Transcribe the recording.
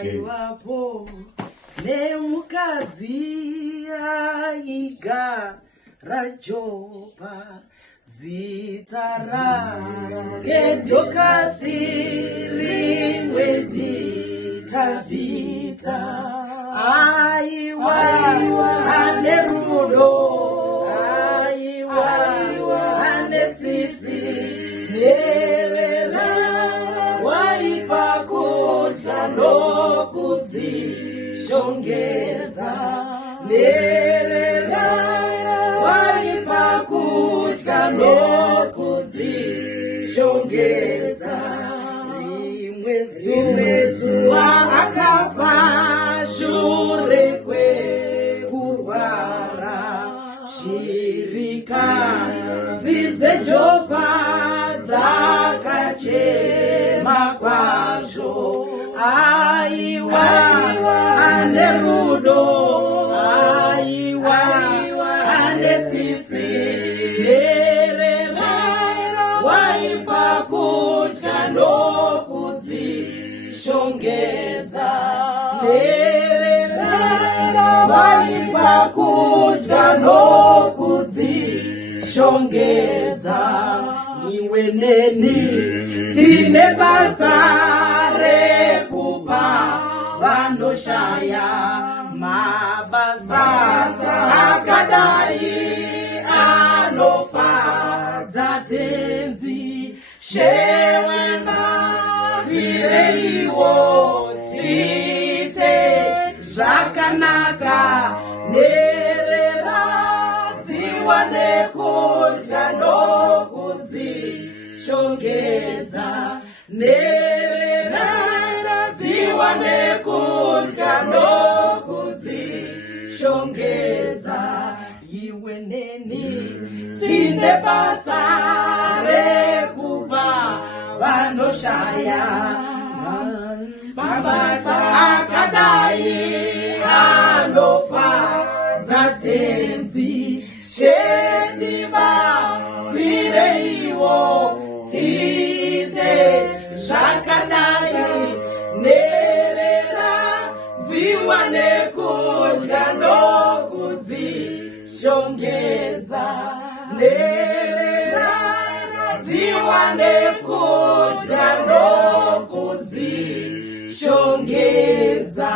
aiwapo nemukadzi aigara Jopa, zita rake Dhokasi rimwe ndiTabhita. Aiwa ane rudo, aiwa ane tsitsi nerera, waipa kudya nokudzishongedza nerera, waipa kudya nokudzishongedza. Rimwe zuva akafa shure kwekurwara, shirikadzi dzeJopa dzakachema kwazvo. Aiwa ane rudo, aiwa ane tsitsi nerera, waipa kudya nokudzishongedza nerera, waipa kudya nokudzishongedza. Iwe neni tine basa rekupa vanoshaya, mabasa akadai anofadza tenzi. Shewe ngazireiwo tiite zvakanaka nerera, dziwane kudya nokudzishongedza nerera, dziwane kudya nokudzishongedza. Iwe neni tine basa rekupa vanoshaya, mabasa akadai anofadza tenzi. Shedzibatsireiwo tiite zvakanai nerera, dziwane kudya nokudzishongedza nerera, dziwane kudya nokudzishongedza.